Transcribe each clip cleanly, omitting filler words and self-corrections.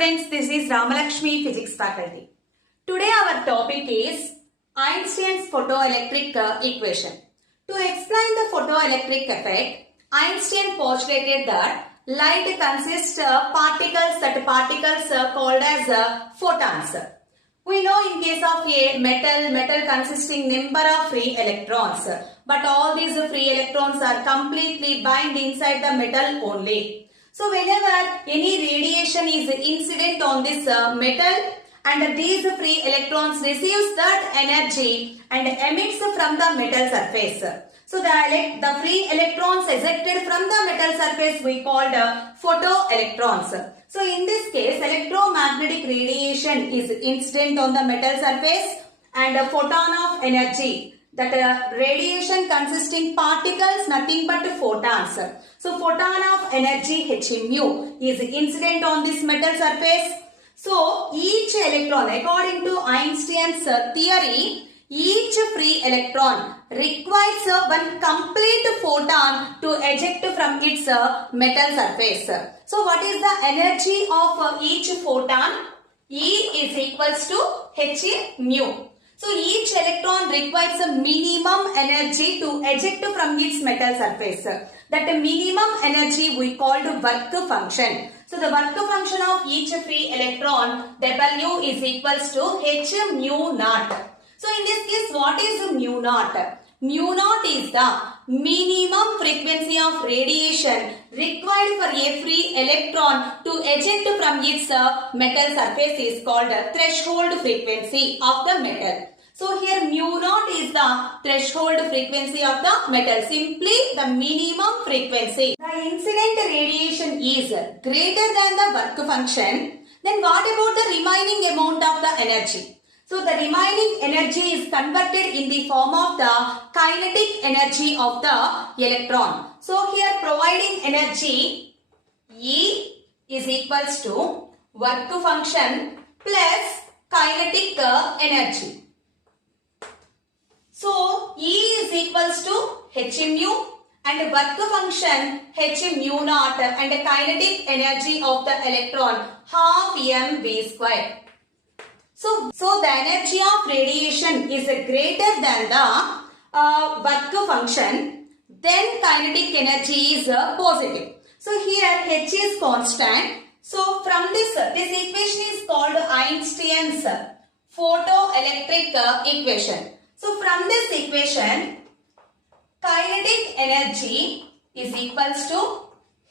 students, this is Ramalakshmi Physics faculty. Today our topic is Einstein's photoelectric equation. To explain the photoelectric effect, Einstein postulated that light consists of particles called as photons. We know in case of a metal consisting number of free electrons, but all these free electrons are completely bound inside the metal only. So whenever any radiation is incident on this metal and these free electrons receives that energy and emits from the metal surface. So the free electrons ejected from the metal surface we called photoelectrons. So in this case electromagnetic radiation is incident on the metal surface and a photon of energy. That radiation consisting particles nothing but photons. So photon of energy h mu is incident on this metal surface. So each electron, according to Einstein's theory, each free electron requires one complete photon to eject from its metal surface. So what is the energy of each photon? E is equals to h mu. So each electron requires a minimum energy to eject from its metal surface. That minimum energy we called work function. So the work function of each free electron W is equals to h mu naught. So in this case what is mu naught? Mu naught is the minimum frequency of radiation required for a free electron to eject from its metal surface is called threshold frequency of the metal. So here mu naught is the threshold frequency of the metal, simply the minimum frequency. The incident radiation is greater than the work function. Then what about the remaining amount of the energy? So the remaining energy is converted in the form of the kinetic energy of the electron. So here providing energy E is equals to work function plus kinetic energy. So E is equals to h mu and work function h mu naught and kinetic energy of the electron half mv square. So the energy of radiation is greater than the work function, then kinetic energy is positive. So here h is constant. So from this equation is called Einstein's photoelectric equation. So from this equation, kinetic energy is equals to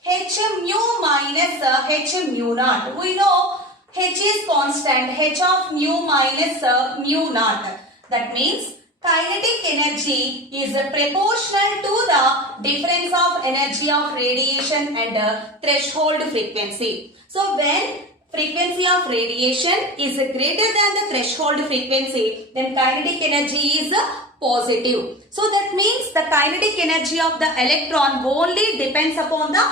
h mu minus h mu naught. We know h is constant, h of mu minus mu naught. That means kinetic energy is proportional to the difference of energy of radiation and threshold frequency. So when frequency of radiation is greater than the threshold frequency, then kinetic energy is positive. So that means the kinetic energy of the electron only depends upon the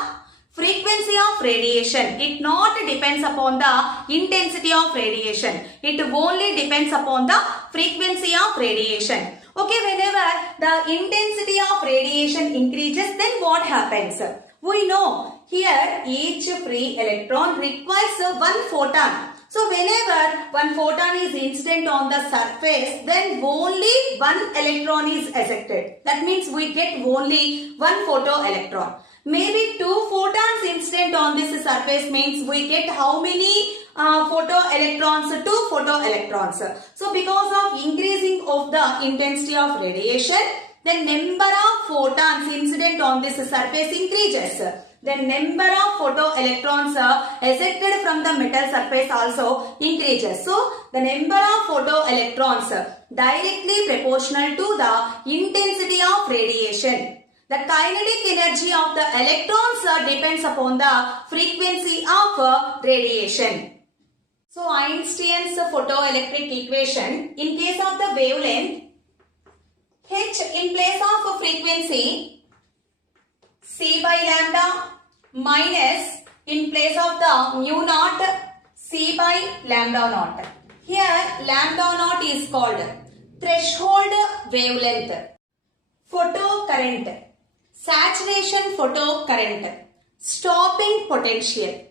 frequency of radiation. It not depends upon the intensity of radiation. It only depends upon the frequency of radiation. Okay, whenever the intensity of radiation increases, then what happens? We know here each free electron requires one photon. So whenever one photon is incident on the surface, then only one electron is ejected. That means we get only one photoelectron. Maybe two photons incident on this surface means we get how many photoelectrons? Two photoelectrons. So because of increasing of the intensity of radiation, the number of photons incident on this surface increases. The number of photoelectrons ejected from the metal surface also increases. So the number of photoelectrons directly proportional to the intensity of radiation. The kinetic energy of the electrons depends upon the frequency of radiation. So Einstein's photoelectric equation, in case of the wavelength, h in place of frequency c by lambda minus in place of the mu naught c by lambda naught. Here lambda naught is called threshold wavelength, photocurrent, saturation photocurrent, stopping potential,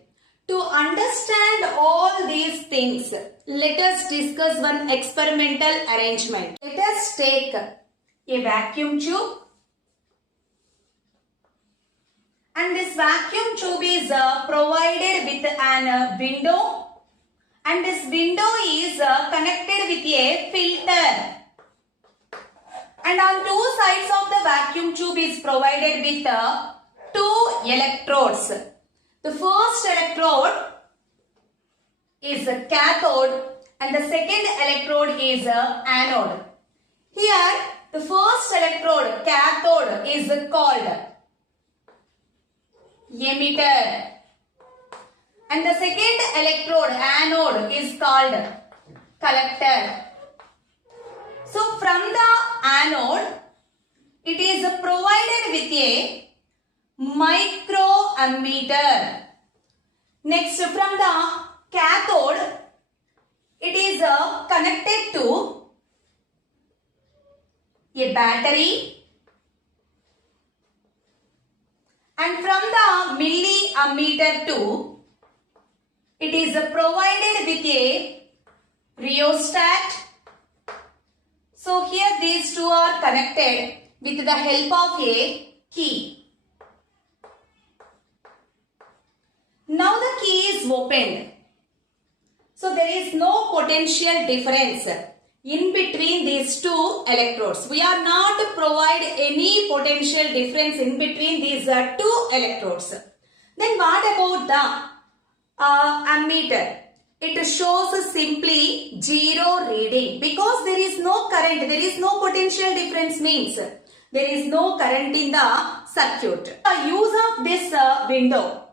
To understand all these things, let us discuss one experimental arrangement. Let us take a vacuum tube, and this vacuum tube is provided with an window, and this window is connected with a filter, and on two sides of the vacuum tube is provided with two electrodes. The first electrode is a cathode and the second electrode is a anode. Here the first electrode, cathode, is called emitter, and the second electrode, anode, is called collector. So from the anode, it is provided with a microammeter. Next, from the cathode, it is connected to a battery, and from the milliammeter too, it is provided with a rheostat. So here these two are connected with the help of a key. Now the key is opened. So there is no potential difference in between these two electrodes. We are not provide any potential difference in between these two electrodes. Then what about the ammeter? It shows simply zero reading because there is no current, there is no potential difference, means there is no current in the circuit. The use of this window.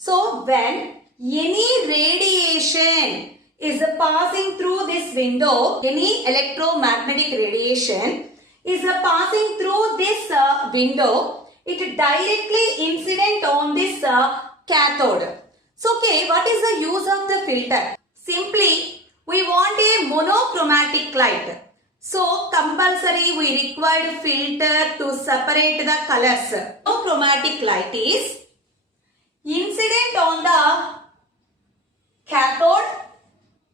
So when any radiation is passing through this window, any electromagnetic radiation is passing through this window, it directly incident on this cathode. So okay, what is the use of the filter? Simply, we want a monochromatic light. So compulsory we required filter to separate the colors. Monochromatic light is incident on the cathode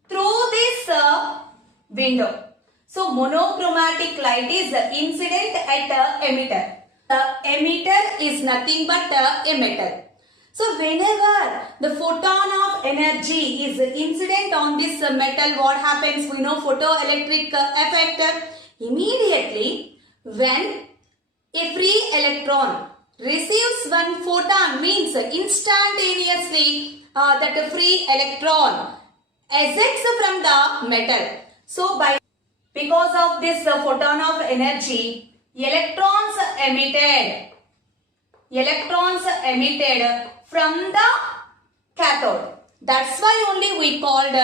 through this window. So monochromatic light is incident at emitter. The emitter is nothing but a metal. So whenever the photon of energy is incident on this metal, what happens? We know photoelectric effect. Immediately when a free electron receives one photon, means instantaneously that free electron ejects from the metal. So because of this photon of energy, electrons emitted from the cathode. That's why only we called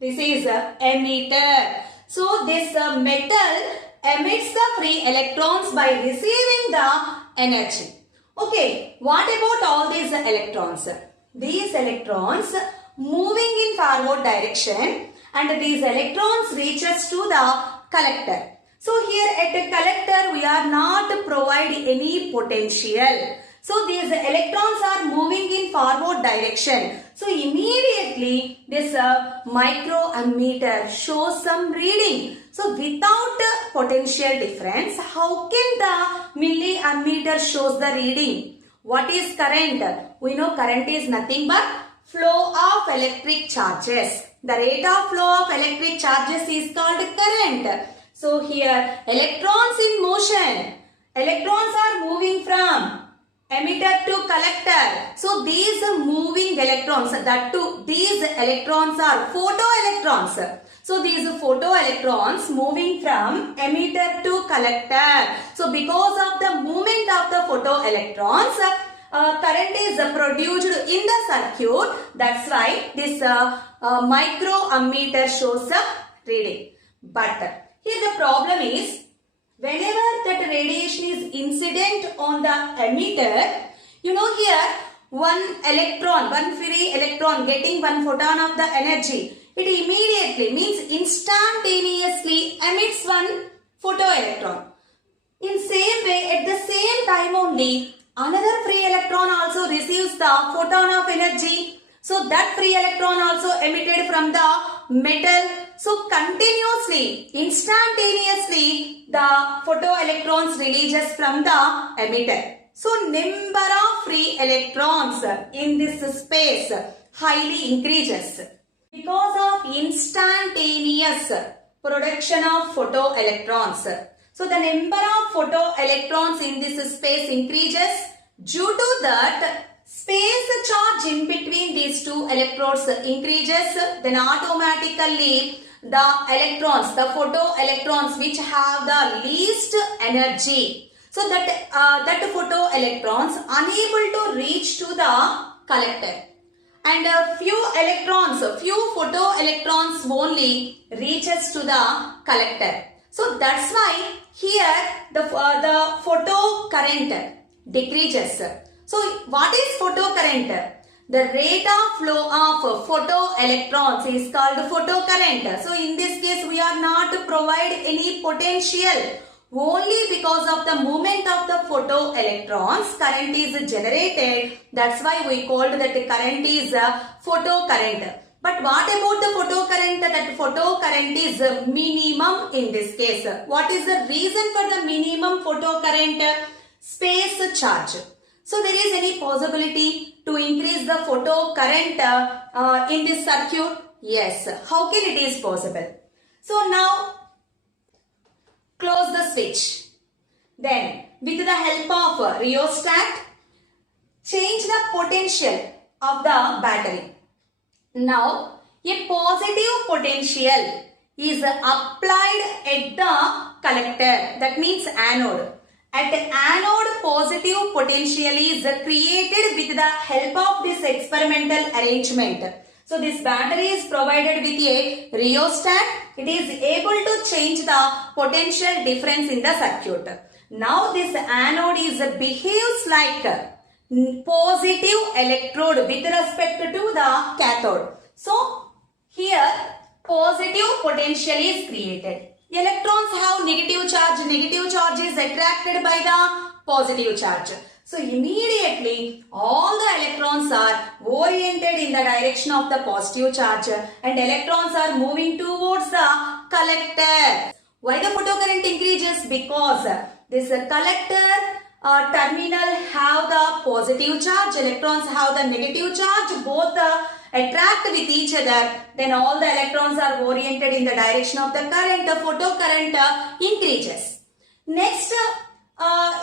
this is emitter. So this metal emits the free electrons by receiving the energy. Okay, what about all these electrons? These electrons moving in forward direction, and these electrons reaches to the collector. So here at the collector we are not providing any potential. So these electrons are moving in forward direction. So immediately this microammeter shows some reading. So without potential difference, how can the milliammeter shows the reading? What is current? We know current is nothing but flow of electric charges. The rate of flow of electric charges is called current. So here electrons in motion. Electrons are moving from emitter to collector. So these moving electrons, these electrons are photoelectrons. So these photoelectrons moving from emitter to collector. So because of the movement of the photoelectrons, current is produced in the circuit. That's why this microammeter shows a reading. But here the problem is, whenever that radiation is incident on the emitter, here one free electron getting one photon of the energy, it immediately means instantaneously emits one photoelectron. In same way, at the same time only, another free electron also receives the photon of energy. So that free electron also emitted from the metal. So continuously, instantaneously, the photoelectrons releases from the emitter. So number of free electrons in this space highly increases because of instantaneous production of photoelectrons. So the number of photoelectrons in this space increases. Due to that, space charge in between these two electrodes increases, then automatically the electrons, the photoelectrons which have the least energy, so that photoelectrons unable to reach to the collector, and few photoelectrons only reaches to the collector. So that's why here the photo current decreases. So what is photocurrent? The rate of flow of photoelectrons is called photocurrent. So in this case we are not to provide any potential. Only because of the movement of the photoelectrons current is generated. That's why we called that the current is photocurrent. But what about the photocurrent? That photocurrent is minimum in this case. What is the reason for the minimum photocurrent? Space charge. So there is any possibility to increase the photocurrent in this circuit? Yes. How can it is possible? So now close the switch. Then with the help of rheostat, change the potential of the battery. Now a positive potential is applied at the collector, that means anode. At anode, positive potential is created with the help of this experimental arrangement. So this battery is provided with a rheostat. It is able to change the potential difference in the circuit. Now this anode behaves like positive electrode with respect to the cathode. So here positive potential is created. Electrons have negative charge. Negative charge is attracted by the positive charge. So immediately all the electrons are oriented in the direction of the positive charge and electrons are moving towards the collector. Why the photocurrent increases? Because this collector terminal have the positive charge, electrons have the negative charge, both attract with each other, then all the electrons are oriented in the direction of the current, the photocurrent increases. Next,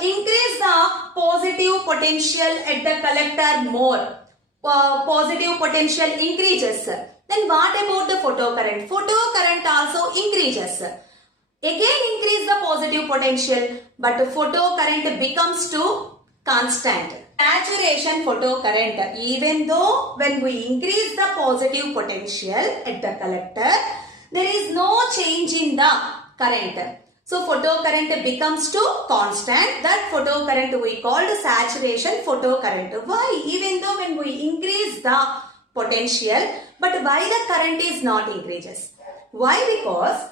increase the positive potential at the collector more. Positive potential increases. Then what about the photocurrent? Photocurrent also increases. Again increase the positive potential, but photocurrent becomes to constant. Saturation photocurrent, even though when we increase the positive potential at the collector, there is no change in the current. So photocurrent becomes to constant. That photocurrent we called saturation photocurrent. Why? Even though when we increase the potential, but why the current is not increases? Why? Because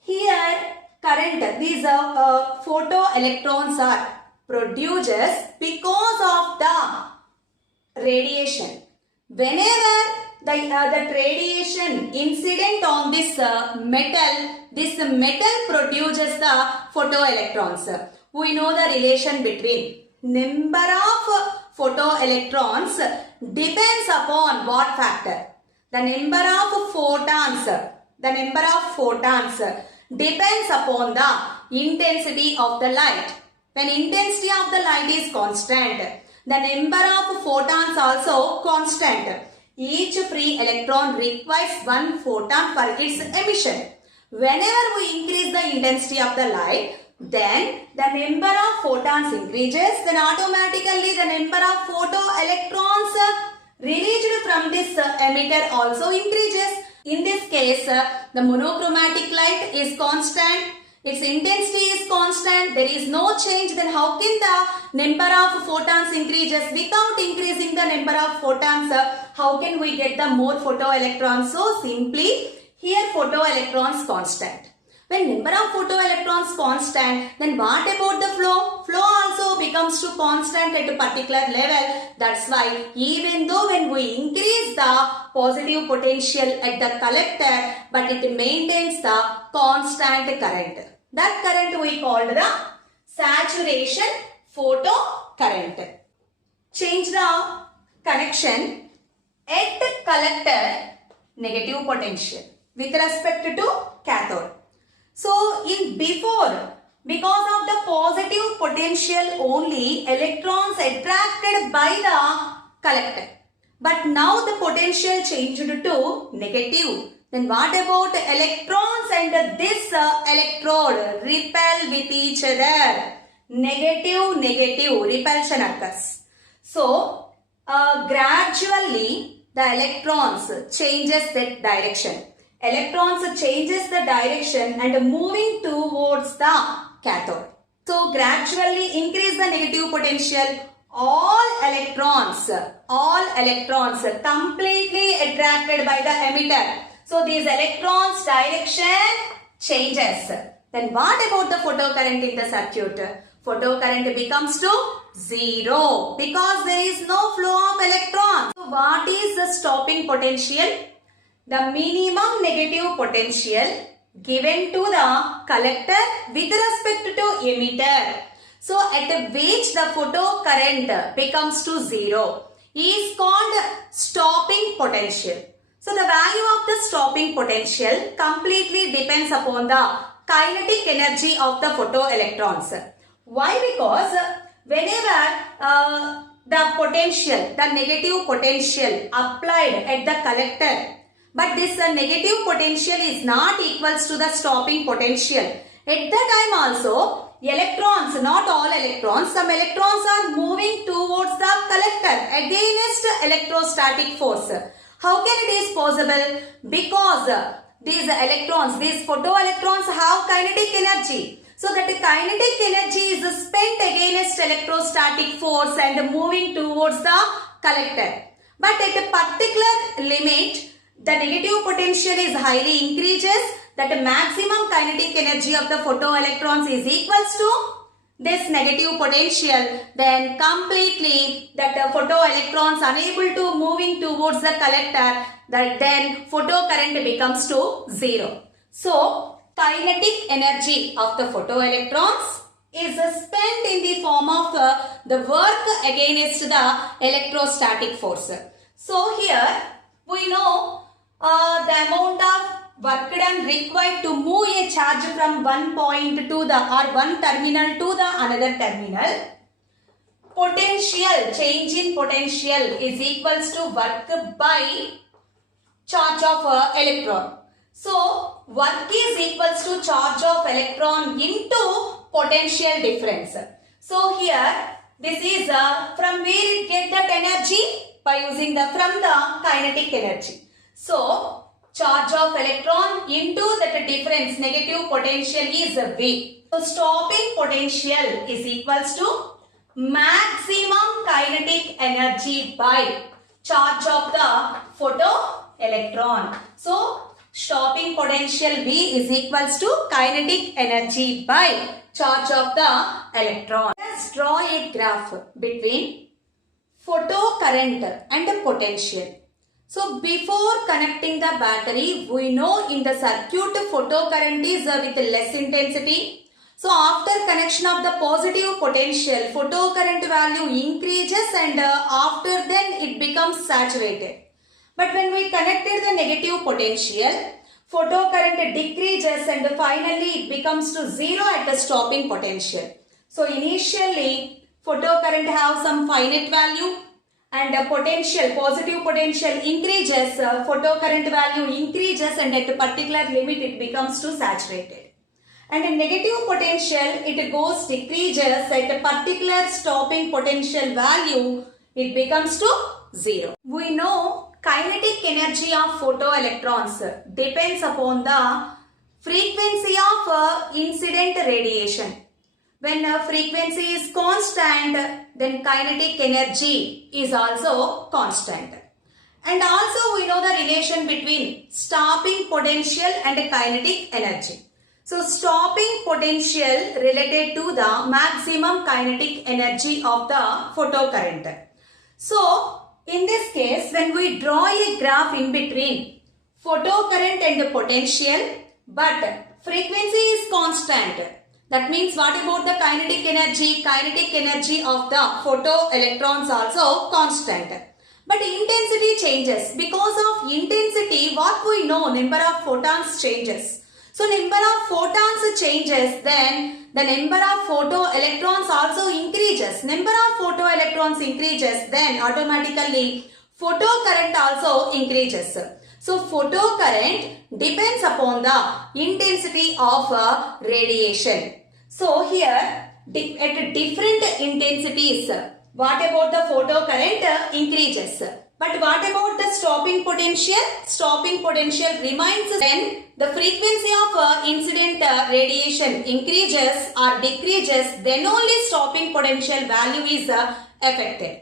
here current, these photoelectrons are produces because of the radiation. Whenever that radiation incident on this metal produces the photoelectrons. We know the relation between number of photoelectrons depends upon what factor? The number of photons. The number of photons depends upon the intensity of the light. When intensity of the light is constant, the number of photons also constant. Each free electron requires one photon for its emission. Whenever we increase the intensity of the light, then the number of photons increases, then automatically the number of photoelectrons released from this emitter also increases. In this case, the monochromatic light is constant. Its intensity is constant. There is no change. Then how can the number of photons increases? Without increasing the number of photons, how can we get the more photoelectrons? So simply, here photoelectrons constant. When number of photoelectrons constant, then what about the flow? Flow also becomes to constant at a particular level. That's why even though when we increase the positive potential at the collector, but it maintains the constant current. That current we called the saturation photo current. Change the connection at collector negative potential with respect to cathode. So in before, because of the positive potential only, electrons attracted by the collector. But now the potential changed to negative. Then what about electrons and this electrode repel with each other? Negative repulsion occurs. So gradually the electrons changes that direction. Electrons changes the direction and moving towards the cathode. So gradually increase the negative potential. All electrons completely attracted by the emitter. So these electrons direction changes. Then what about the photocurrent in the circuit? Photocurrent becomes to 0 because there is no flow of electrons. So what is the stopping potential? The minimum negative potential given to the collector with respect to emitter. So at which the photocurrent becomes to 0 is called stopping potential. So the value of the stopping potential completely depends upon the kinetic energy of the photoelectrons. Why? Because whenever the potential, the negative potential applied at the collector, but this negative potential is not equals to the stopping potential. At that time also, electrons, not all electrons, some electrons are moving towards the collector against electrostatic force. How can it is possible? Because these electrons, these photoelectrons have kinetic energy. So that the kinetic energy is spent against electrostatic force and moving towards the collector. But at a particular limit, the negative potential is highly increases, that the maximum kinetic energy of the photoelectrons is equals to this negative potential, then completely that the photoelectrons unable to moving towards the collector, that then photocurrent becomes to 0. So kinetic energy of the photoelectrons is spent in the form of the work against the electrostatic force. So here we know the amount of work done required to move a charge from one point to the or one terminal to the another terminal. Potential, change in potential is equals to work by charge of electron. So work is equals to charge of electron into potential difference. So here this is from where it get that energy? By using the from the kinetic energy. So charge of electron into that difference negative potential is V. So stopping potential is equals to maximum kinetic energy by charge of the photoelectron. So stopping potential V is equals to kinetic energy by charge of the electron. Let's draw a graph between photocurrent and potential. So before connecting the battery, we know in the circuit photocurrent is with less intensity. So after connection of the positive potential, photocurrent value increases and after then it becomes saturated. But when we connected the negative potential, photocurrent decreases and finally it becomes to 0 at the stopping potential. So initially photocurrent have some finite value and the potential, positive potential increases, photocurrent value increases and at a particular limit it becomes to saturated. And a negative potential it goes decreases at a particular stopping potential value it becomes to 0. We know kinetic energy of photoelectrons depends upon the frequency of incident radiation. When frequency is constant, then kinetic energy is also constant. And also we know the relation between stopping potential and kinetic energy. So stopping potential related to the maximum kinetic energy of the photocurrent. So in this case, when we draw a graph in between photocurrent and potential, but frequency is constant. That means what about the kinetic energy? Kinetic energy of the photoelectrons also constant. But intensity changes. Because of intensity, what we know, number of photons changes. So number of photons changes, then the number of photoelectrons also increases. Number of photoelectrons increases, then automatically photocurrent also increases. So photocurrent depends upon the intensity of radiation. So here at different intensities, what about the photocurrent increases? But what about the stopping potential? Stopping potential remains when the frequency of incident radiation increases or decreases, then only stopping potential value is affected.